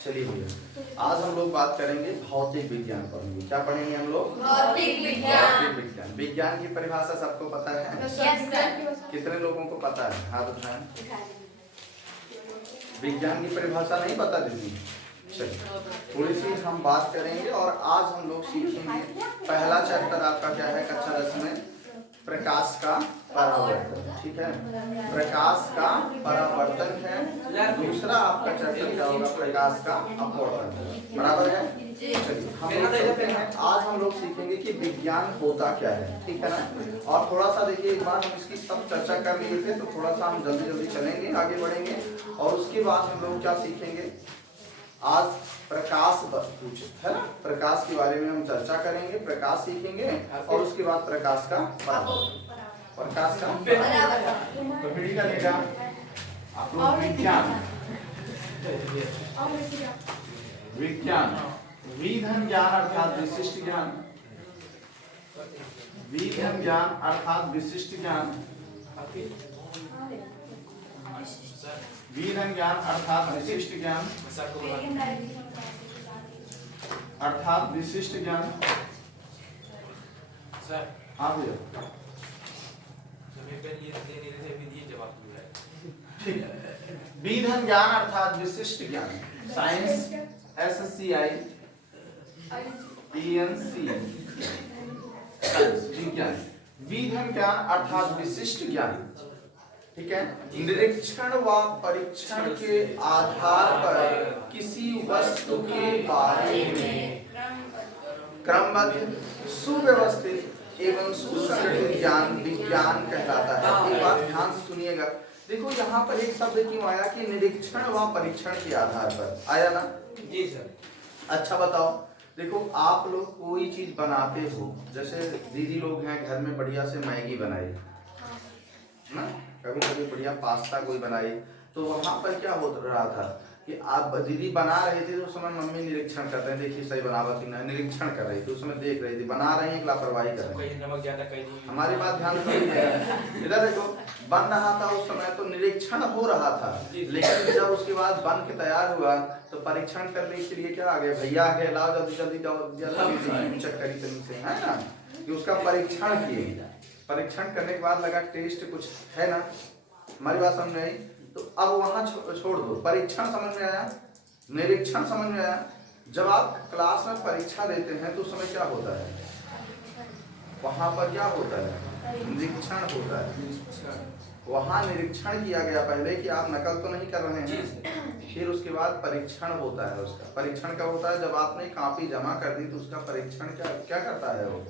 चलिए भैया, आज हम लोग बात करेंगे भौतिक विज्ञान पढ़ेंगे। क्या पढ़ेंगे हम लोग? भौतिक विज्ञान। विज्ञान की परिभाषा सबको पता है? कितने लोगों को पता है? हाथ उठाएं। विज्ञान की परिभाषा नहीं पता दीदी? चलिए थोड़ी सी हम बात करेंगे और आज हम लोग सीखेंगे। पहला चैप्टर आपका क्या है कक्षा 10 में? प्रकाश का परावर्तन। ठीक है, प्रकाश का परावर्तन है। दूसरा आपका चैप्टर क्या होगा? प्रकाश का अपवर्तन। बराबर है? चलिए हम लोग चलते हैं। आज हम लोग सीखेंगे कि विज्ञान होता क्या है। ठीक है ना? और थोड़ा सा देखिए, एक बार हम इसकी सब चर्चा कर लिए थे, तो थोड़ा सा हम जल्दी जल्दी चलेंगे, आगे बढ़ेंगे। और उसके बाद हम लोग क्या सीखेंगे? आज प्रकाश कुछ है ना, प्रकाश के बारे में हम चर्चा करेंगे, प्रकाश सीखेंगे और उसके बाद प्रकाश का प्रकाश का पीढ़ी का लेगा आप लोग विज्ञान। विज्ञान विधन ज्ञान अर्थात विशिष्ट ज्ञान। विधन ज्ञान अर्थात विशिष्ट ज्ञान। विधन ज्ञान अर्थात विशिष्ट ज्ञान अर्थात विशिष्ट ज्ञान। हाँ भैया, ठीक है। विधन ज्ञान अर्थात विशिष्ट ज्ञान। साइंस SSCI ENC विज्ञान। विधन ज्ञान अर्थात विशिष्ट ज्ञान। ठीक है, निरीक्षण व परीक्षण के आधार पर किसी वस्तु के बारे में क्रमबद्ध सुव्यवस्थित एवं सुसंगठित ज्ञान विज्ञान कहलाता है। एक बात ध्यान से सुनिएगा। देखो यहाँ पर एक शब्द क्यों आया कि निरीक्षण व परीक्षण के आधार पर आया ना? जी सर। अच्छा बताओ, देखो आप लोग कोई चीज बनाते हो, जैसे दीदी लोग हैं घर में बढ़िया से मैगी बनाई ना, कभी कभी बढ़िया पास्ता कोई बनाई, तो वहां पर क्या हो रहा था कि आप दीदी बना रही थी तो उस समय मम्मी निरीक्षण करते हैं, देखिए सही बनावत कि नहीं, निरीक्षण कर रही थी, उस समय देख रही थी बना रही है, लापरवाही कर रही है। नमक ज्यादा कहीं नहीं। हमारी बात ध्यान से इधर देखो, बन रहा था उस समय तो निरीक्षण हो रहा था, लेकिन जब उसके बाद बन के तैयार हुआ तो परीक्षण करने के लिए क्या आ गया? भैया आ गए, लाओ जल्दी जल्दी जल्दी चेक करी तुम से, है ना, कि उसका परीक्षण किए। परीक्षण करने के बाद लगा टेस्ट कुछ है ना, हमारी बात समझ में आई, तो अब वहां छोड़ दो। परीक्षण समझ में आया, निरीक्षण समझ में आया। जब आप क्लास में परीक्षा देते हैं तो उस समय क्या होता है? वहां पर क्या होता है? निरीक्षण होता है। वहां निरीक्षण किया गया पहले कि आप नकल तो नहीं कर रहे हैं, फिर उसके बाद परीक्षण होता है। उसका परीक्षण कब होता है? जब आपने कॉपी जमा कर दी तो उसका परीक्षण क्या करता है? वो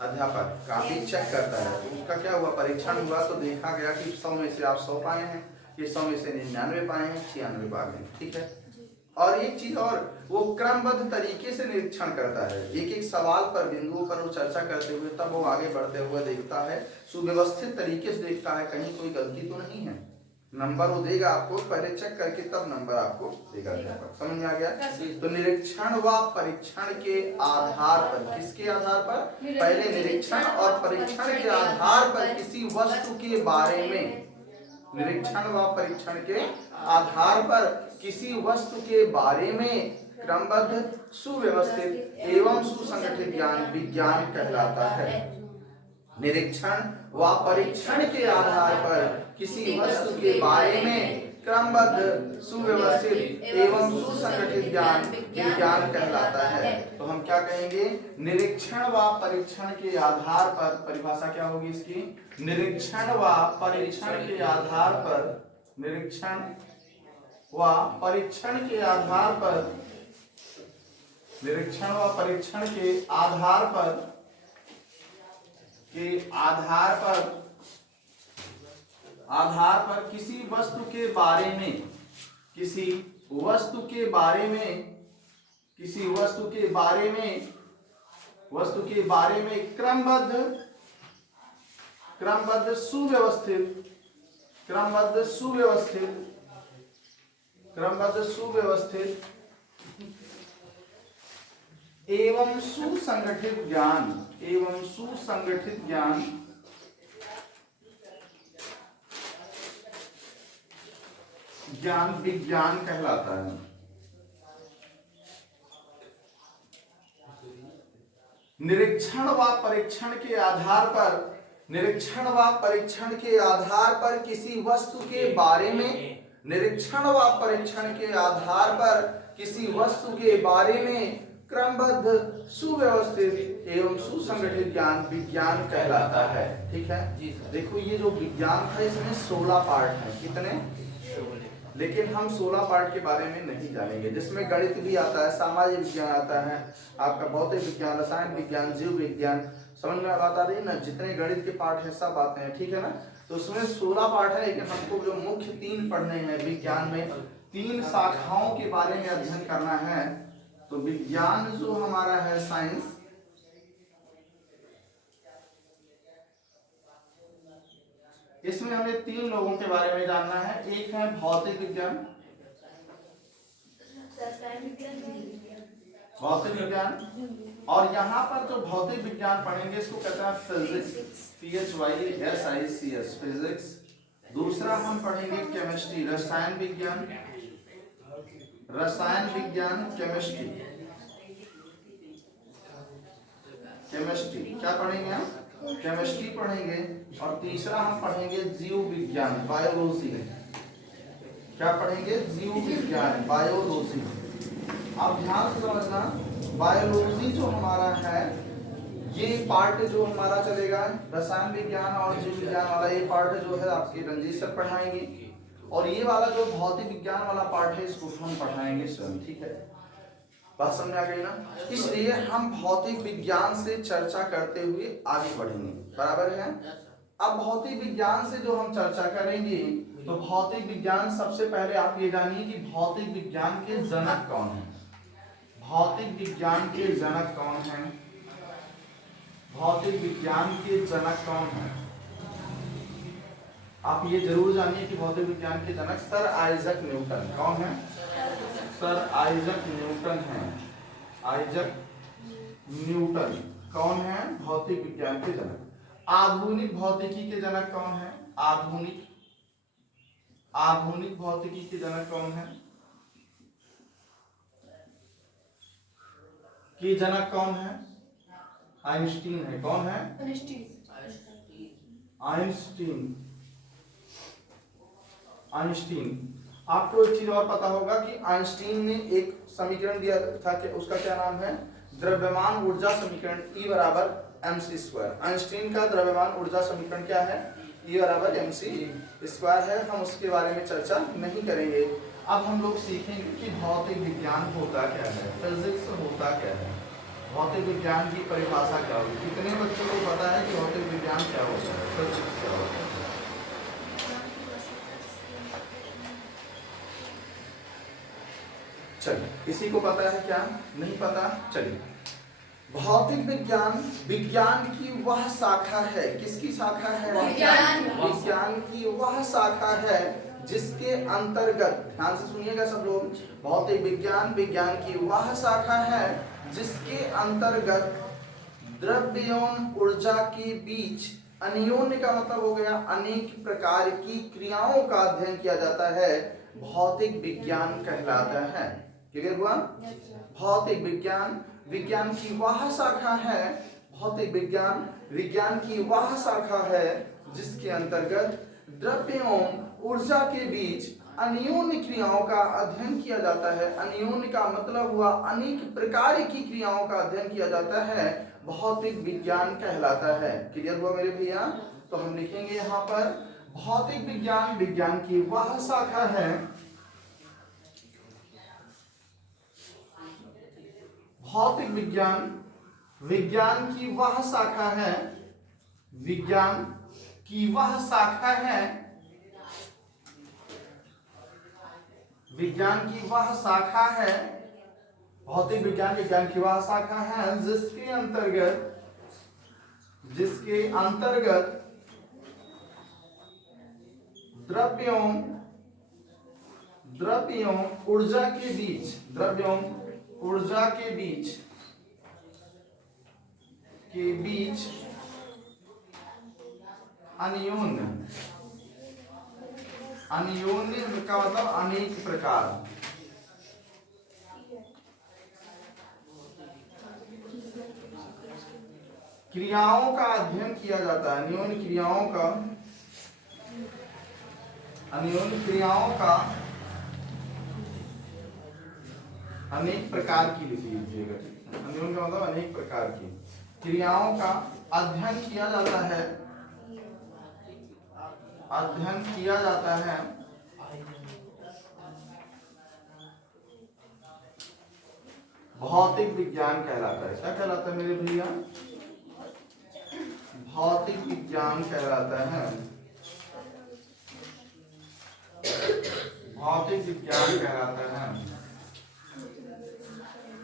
अध्यापक कॉपी चेक करता है, तो उसका क्या हुआ? परीक्षण हुआ तो देखा गया कि 100 में से आप 100 पाए हैं, ये 100 में से 99 पाए हैं, 96 पाए हैं। ठीक है, और एक चीज और, वो क्रमबद्ध तरीके से निरीक्षण करता है, एक एक सवाल पर बिंदुओं पर वो चर्चा करते हुए तब वो आगे बढ़ते हुए देखता है, सुव्यवस्थित तरीके से देखता है, कहीं कोई गलती तो नहीं है। नंबर वो देगा आपको, पहले चेक करके तब नंबर आपको देगा। समझ में आ गया? तो निरीक्षण व परीक्षण के आधार पर, किसके आधार पर? पहले निरीक्षण और परीक्षण के आधार पर किसी वस्तु के बारे में, निरीक्षण व परीक्षण के आधार पर किसी वस्तु के बारे में क्रमबद्ध सुव्यवस्थित एवं सुसंगठित ज्ञान विज्ञान कहलाता है। निरीक्षण व परीक्षण के आधार पर किसी वस्तु के बारे में क्रमबद्ध सुव्यवस्थित एवं सुसंगठित ज्ञान विज्ञान कहलाता है। तो हम क्या कहेंगे? निरीक्षण व परीक्षण के आधार पर, परिभाषा क्या होगी इसकी? निरीक्षण व परीक्षण के आधार पर, निरीक्षण व परीक्षण के आधार पर, निरीक्षण व परीक्षण के आधार पर आधार पर किसी वस्तु के बारे में, किसी वस्तु के बारे में, किसी वस्तु के बारे में, वस्तु के बारे में क्रमबद्ध सुव्यवस्थित, क्रमबद्ध सुव्यवस्थित, क्रमबद्ध सुव्यवस्थित एवं सुसंगठित ज्ञान, एवं सुसंगठित ज्ञान ज्ञान विज्ञान कहलाता है। निरीक्षण व परीक्षण के आधार पर, निरीक्षण व परीक्षण के आधार पर किसी वस्तु के बारे में, निरीक्षण व परीक्षण के आधार पर किसी वस्तु के बारे में क्रमबद्ध, सुव्यवस्थित एवं सुसंगठित ज्ञान विज्ञान कहलाता है। ठीक है जी। देखो ये जो विज्ञान था इसमें 16 पार्ट है। कितने? लेकिन हम 16 पार्ट के बारे में नहीं जानेंगे, जिसमें गणित भी आता है, सामाजिक विज्ञान आता है, आपका भौतिक विज्ञान, रसायन विज्ञान, जीव विज्ञान, समझ में बात आ रही है ना? जितने गणित के पार्ट है सब आते हैं। ठीक है ना? तो उसमें 16 पार्ट है, लेकिन हमको जो मुख्य 3 पढ़ने हैं विज्ञान में, 3 शाखाओं के बारे में अध्ययन करना है। तो विज्ञान जो हमारा है साइंस, इसमें हमें 3 लोगों के बारे में जानना है। एक है भौतिक विज्ञान, भौतिक विज्ञान, और यहाँ पर जो भौतिक विज्ञान पढ़ेंगे इसको कहते हैं फिजिक्स, PHYSICS, फिजिक्स। दूसरा हम पढ़ेंगे केमिस्ट्री, रसायन विज्ञान, रसायन विज्ञान, केमिस्ट्री, केमिस्ट्री क्या पढ़ेंगे हम? केमिस्ट्री पढ़ेंगे। और तीसरा हम पढ़ेंगे जीव विज्ञान, बायोलॉजी। क्या पढ़ेंगे? जीव विज्ञान, बायोलॉजी। अब ध्यान से समझना, बायोलॉजी जो हमारा है ये पार्ट जो हमारा चलेगा, रसायन विज्ञान और जीव विज्ञान वाला ये पार्ट जो है आपके रंजीत सर पढ़ाएंगे, और ये वाला जो भौतिक विज्ञान वाला पार्ट है इसको हम पढ़ाएंगे स्वयं। ठीक है, बात समझ आ गई ना? इसलिए हम भौतिक विज्ञान से चर्चा करते हुए आगे बढ़ेंगे, बराबर है? अब भौतिक विज्ञान से जो हम चर्चा करेंगे, तो भौतिक विज्ञान सबसे पहले आप ये जानिए कि भौतिक विज्ञान के जनक कौन है। भौतिक विज्ञान के जनक कौन है? भौतिक विज्ञान के जनक कौन है? आप ये जरूर जानिए कि भौतिक विज्ञान के जनक सर आइजक न्यूटन। कौन है? सर आइजक न्यूटन है। आइजक न्यूटन कौन है? भौतिक विज्ञान के जनक। आधुनिक भौतिकी के जनक कौन है? आधुनिक, आधुनिक भौतिकी के जनक कौन है? के जनक कौन है? आइंस्टीन है। कौन है? आइंस्टीन। आइंस्टीन। आपको एक चीज और पता होगा कि आइंस्टीन ने एक समीकरण दिया था कि उसका क्या नाम है? द्रव्यमान ऊर्जा समीकरण, E बराबर mc²। आइंस्टीन का द्रव्यमान ऊर्जा समीकरण क्या है? E बराबर mc² है। हम उसके बारे में चर्चा नहीं करेंगे। अब हम लोग सीखेंगे कि भौतिक विज्ञान होता क्या है, फिजिक्स होता क्या है, भौतिक विज्ञान की परिभाषा क्या होगी। कितने बच्चों को पता है कि भौतिक विज्ञान क्या होता है, फिजिक्स क्या होता है? चलिए, किसी को पता है क्या? नहीं पता? चलिए, भौतिक विज्ञान विज्ञान की वह शाखा है। किसकी शाखा है? विज्ञान की वह शाखा है जिसके अंतर्गत, ध्यान से सुनिएगा सब लोग, भौतिक विज्ञान विज्ञान की वह शाखा है जिसके अंतर्गत द्रव्य एवं ऊर्जा के बीच अन्योन्य का मतलब हो गया अनेक प्रकार की क्रियाओं का अध्ययन किया जाता है, भौतिक विज्ञान कहलाता है। क्लियर हुआ? भौतिक विज्ञान विज्ञान की वह शाखा है, भौतिक विज्ञान विज्ञान की वह शाखा है जिसके अंतर्गत द्रव्य एवं ऊर्जा के बीच अन्योन्य क्रियाओं का अध्ययन किया जाता है। अन्योन्य का मतलब हुआ अनेक प्रकार की क्रियाओं का अध्ययन किया जाता है, भौतिक विज्ञान कहलाता है। क्लियर हुआ मेरे भैया? तो हम लिखेंगे यहाँ पर भौतिक विज्ञान विज्ञान की वह शाखा है, भौतिक विज्ञान विज्ञान की वह शाखा है, विज्ञान की वह शाखा है, विज्ञान की वह शाखा है, भौतिक विज्ञान विज्ञान की वह शाखा है जिसके अंतर्गत द्रव्य एवं ऊर्जा के बीच, द्रव्य एवं ऊर्जा के बीच अन्योन्य, अन्योन्य का मतलब अनेक प्रकार, क्रियाओं का अध्ययन किया जाता है, अन्योन्य क्रियाओं का अनेक प्रकार की लिख लीजिएगा। अन्योन्य का मतलब अनेक प्रकार की क्रियाओं का अध्ययन किया जाता है, अध्ययन किया जाता है भौतिक विज्ञान कहलाता है। क्या कहलाता है मेरे भैया? भौतिक विज्ञान कहलाता है। भौतिक विज्ञान कहलाता है।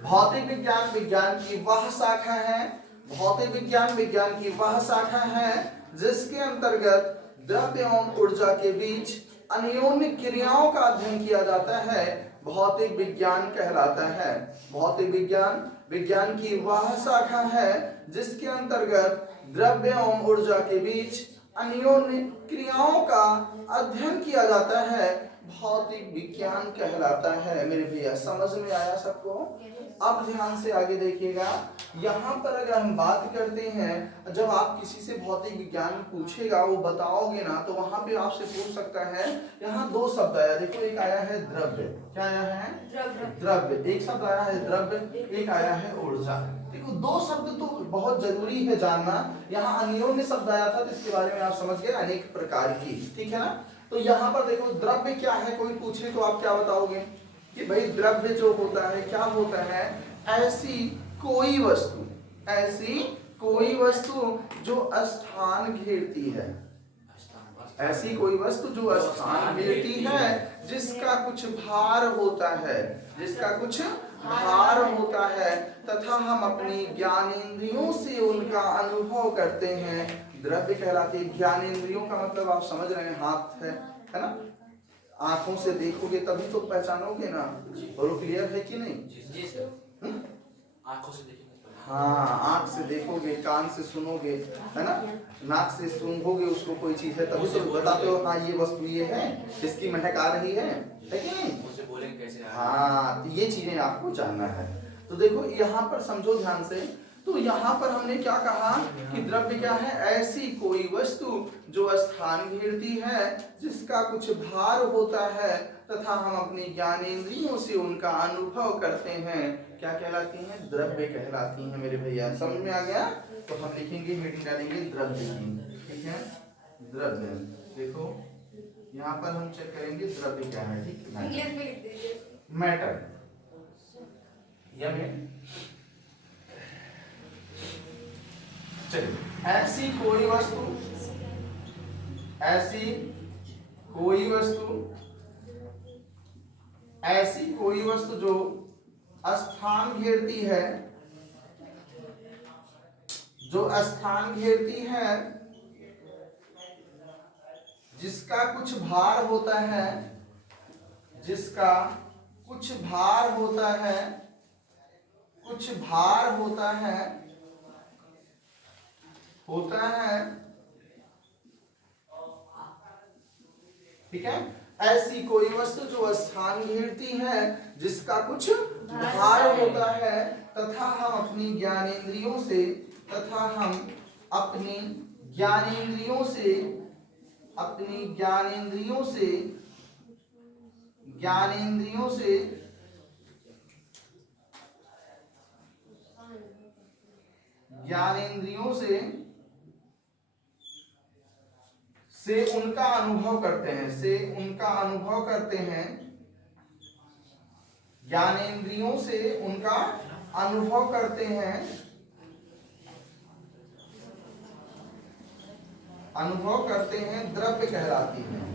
भौतिक विज्ञान विज्ञान की वह शाखा है, भौतिक विज्ञान विज्ञान की वह शाखा है जिसके अंतर्गत द्रव्य एवं ऊर्जा के बीच अन्योन्य क्रियाओं का अध्ययन किया जाता है, भौतिक विज्ञान कहलाता है। भौतिक विज्ञान विज्ञान की वह शाखा है जिसके अंतर्गत द्रव्य एवं ऊर्जा के बीच अन्योन्य क्रियाओं का अध्ययन किया जाता है, भौतिक विज्ञान कहलाता है। मेरे भैया समझ में आया सबको? अब ध्यान से आगे देखिएगा। यहाँ पर अगर हम बात करते हैं, जब आप किसी से भौतिक विज्ञान पूछेगा, वो बताओगे ना, तो वहां पे आपसे पूछ सकता है, यहाँ दो शब्द आया, देखो, एक आया है द्रव्य। क्या आया है? द्रव्य। एक शब्द आया है द्रव्य, एक आया है ऊर्जा। देखो, दो शब्द तो बहुत जरूरी है जानना। यहाँ अन्योन्य शब्द आया था, तो इसके बारे में आप समझ गए, अनेक प्रकार की, ठीक है ना। तो यहाँ पर देखो, द्रव्य क्या है, कोई पूछे तो आप क्या बताओगे कि भाई द्रव्य जो होता है क्या होता है? ऐसी कोई वस्तु, ऐसी कोई वस्तु जो स्थान घेरती है, ऐसी कोई वस्तु जो स्थान घेरती है, जिसका कुछ भार होता है, जिसका कुछ भार होता है, तथा हम अपनी ज्ञानेंद्रियों से उनका अनुभव करते हैं, द्रव्य कहलाते हैं। ज्ञानेंद्रियों का मतलब आप समझ रहे हैं, हाथ है ना, आंखों से देखोगे तभी तो पहचानोगे ना। बोलो, क्लियर है कि नहीं? जी सर। आंखों से देखेंगे, हाँ, आंख से देखोगे, कान से सुनोगे, है ना, नाक से सूंघोगे उसको, कोई चीज है, तभी तो बताते हो हाँ ये वस्तु ये है, इसकी महक आ रही है कि नहीं? मुझसे बोलेंगे कैसे? हाँ, तो ये चीजें आपको जानना है। तो देखो, यहाँ पर समझो ध्यान से। तो यहाँ पर हमने क्या कहा कि द्रव्य क्या है? ऐसी कोई वस्तु जो स्थान घेरती है, जिसका कुछ भार होता है, तथा हम अपनी ज्ञानेंद्रियों से उनका अनुभव करते हैं। क्या कहलाती हैं? द्रव्य कहलाती हैं। मेरे भैया समझ में आ गया? तो हम लिखेंगे, मीटिंग डालेंगे द्रव्य की, ठीक है। द्रव्य, देखो यहाँ पर हम चेक करेंगे द्रव्य क्या है, ठीक है। मैटर, चलिए, ऐसी कोई वस्तु, ऐसी कोई वस्तु, ऐसी कोई वस्तु जो स्थान घेरती है, जो स्थान घेरती है, जिसका कुछ भार होता है, जिसका कुछ भार होता है, कुछ भार होता है, ठीक है। ऐसी कोई वस्तु जो स्थान घेरती है, जिसका कुछ भार होता है, तथा हम अपनी ज्ञानेंद्रियों से, तथा हम अपनी ज्ञानेंद्रियों से, अपनी ज्ञानेंद्रियों से, ज्ञानेंद्रियों से, ज्ञानेंद्रियों से उनका अनुभव करते हैं, से उनका अनुभव करते हैं, ज्ञानेंद्रियों से उनका अनुभव करते हैं, अनुभव करते हैं, द्रव्य कहलाती हैं,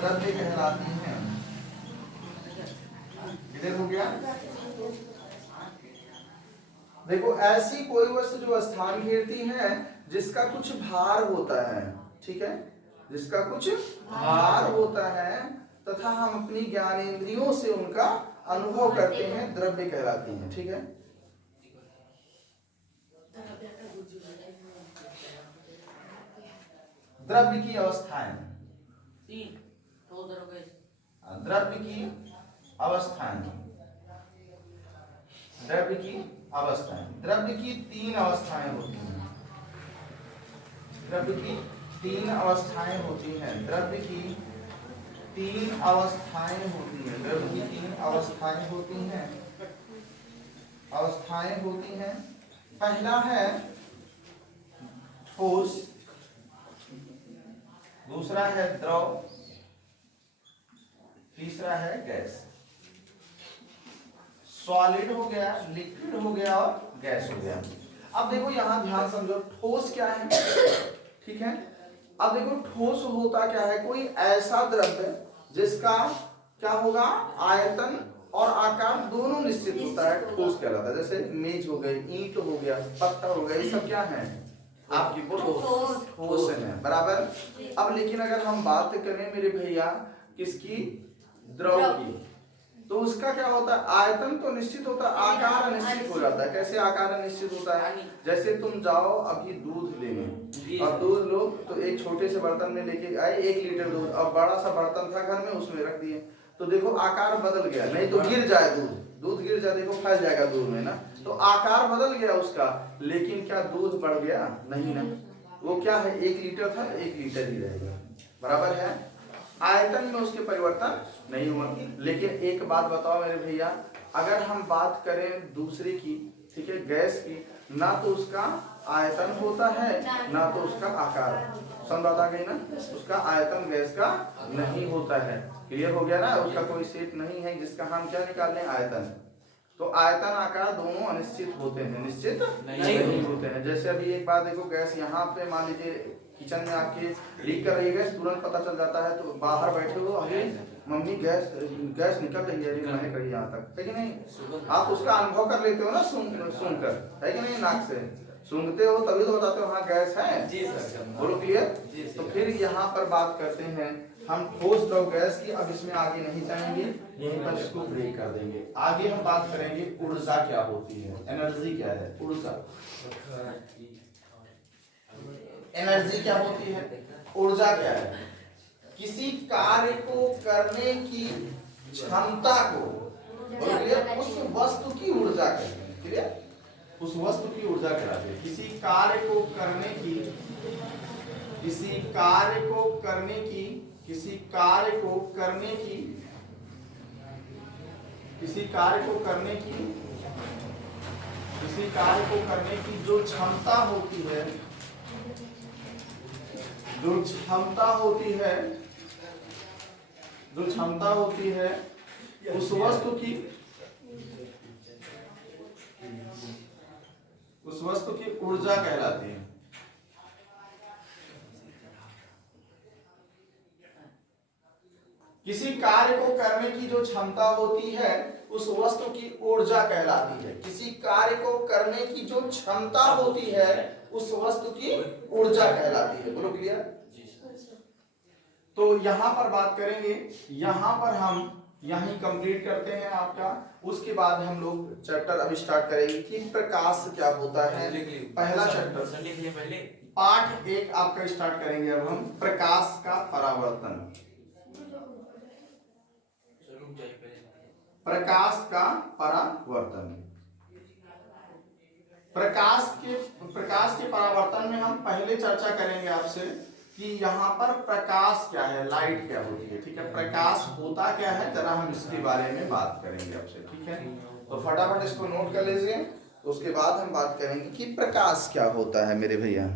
द्रव्य कहलाती हैं। क्लियर हो गया? देखो, ऐसी कोई वस्तु जो स्थान घेरती है, जिसका कुछ भार होता है, ठीक है, जिसका कुछ भार होता है, तथा हम अपनी ज्ञानेंद्रियों से उनका अनुभव करते हैं, द्रव्य कहलाती हैं, ठीक है। द्रव्य की अवस्थाएं, द्रव्य की अवस्थाएं, द्रव्य की अवस्थाएं। द्रव्य की 3 अवस्थाएं होती हैं। द्रव्य की 3 अवस्थाएं होती हैं। द्रव्य की 3 अवस्थाएं होती हैं। द्रव्य की 3 अवस्थाएं होती हैं। अवस्थाएं होती हैं। पहला है ठोस, दूसरा है द्रव, तीसरा है गैस। सॉलिड हो गया, लिक्विड हो गया और गैस हो गया। अब देखो यहां ध्यान समझो, ठोस क्या है, ठीक है। अब देखो ठोस होता क्या है, कोई ऐसा द्रव्य जिसका क्या होगा, आयतन और आकार दोनों निश्चित होता है, ठोस कहलाता है। जैसे मेज हो गई, ईंट हो गया, पत्थर हो गया, ये सब क्या है आपकी ठोस है, बराबर। अब लेकिन अगर हम बात करें मेरे भैया किसकी, द्रव की, तो उसका क्या होता है, आयतन तो निश्चित होता है, आकार अनिश्चित हो जाता है। कैसे आकार अनिश्चित होता है, जैसे तुम जाओ अभी दूध लेने और दूध लो, तो एक छोटे से बर्तन में लेके आए 1 लीटर दूध, और बड़ा सा बर्तन था घर में उसमें रख दिए, तो देखो आकार बदल गया, नहीं तो गिर जाए दूध गिर जाए, देखो फैल जाएगा दूध में ना, तो आकार बदल गया उसका, लेकिन क्या दूध बढ़ गया, नहीं ना। वो क्या है, 1 लीटर था 1 लीटर ही रहेगा, बराबर है। आयतन में उसके परिवर्तन नहीं हुआ। लेकिन एक बात बताओ मेरे भैया, अगर हम बात करें दूसरे की, ठीक है, गैस की, ना तो उसका आयतन होता है ना तो उसका आकार, समझ आ गई ना, उसका आयतन गैस का नहीं होता है। क्लियर हो गया ना, उसका कोई शेप नहीं है जिसका हम क्या निकाल लें, आयतन। तो आयतन आकार दोनों अनिश्चित होते हैं, निश्चित नहीं होते हैं। जैसे अभी एक बात देखो, गैस यहाँ पे मान लीजिए किचन में आपके लीक कर रही है गैस, तुरंत पता चल जाता है, तो बाहर बैठे हो, अरे मम्मी गैस निकल रही है, महक रही है यहाँ तक, है कि नहीं। आप उसका अनुभव कर लेते हो ना, सुनकर, है कि नहीं, नाक से सूंघते हो तभी तो बताते हो हाँ गैस है। जी सर, बोलो क्लियर। तो फिर यहाँ पर बात करते हैं हम ठोस द्रव गैस की। अब इसमें आगे नहीं जाएंगे, यहीं पर इसको ब्रेक कर देंगे। आगे हम बात करेंगे ऊर्जा क्या होती है, एनर्जी क्या है, ऊर्जा। एनर्जी क्या होती है, ऊर्जा क्या है, किसी कार्य को करने की क्षमता को, उस वस्तु की ऊर्जा कहते हैं। क्लियर, उस वस्तु की ऊर्जा कहलाती है। किसी कार्य को करने की, किसी कार्य को करने की, किसी कार्य को करने की, किसी कार्य को करने की, किसी कार्य को करने की जो क्षमता होती है, जो क्षमता होती है, जो क्षमता होती है, उस वस्तु की, उस वस्तु की ऊर्जा कहलाती है। किसी कार्य को करने की जो क्षमता होती है उस वस्तु की ऊर्जा कहलाती है। किसी कार्य को करने की जो क्षमता होती है उस वस्तु की ऊर्जा कहलाती है। बोलो क्लियर। तो यहाँ पर बात करेंगे, यहाँ पर हम यहीं कंप्लीट करते हैं आपका। उसके बाद हम लोग चैप्टर अभी स्टार्ट करेंगे कि प्रकाश क्या होता है। पहला चैप्टर पाठ 1 आपका स्टार्ट करेंगे। अब हम प्रकाश का परावर्तन, प्रकाश का परावर्तन। प्रकाश के परावर्तन में हम पहले चर्चा करेंगे आपसे कि यहाँ पर प्रकाश क्या है, लाइट क्या होती है। ठीक है, प्रकाश होता क्या है, जरा हम इसके बारे में बात करेंगे आपसे। ठीक है, तो फटाफट इसको नोट कर लीजिए। उसके बाद हम बात करेंगे कि प्रकाश क्या होता है मेरे भैया।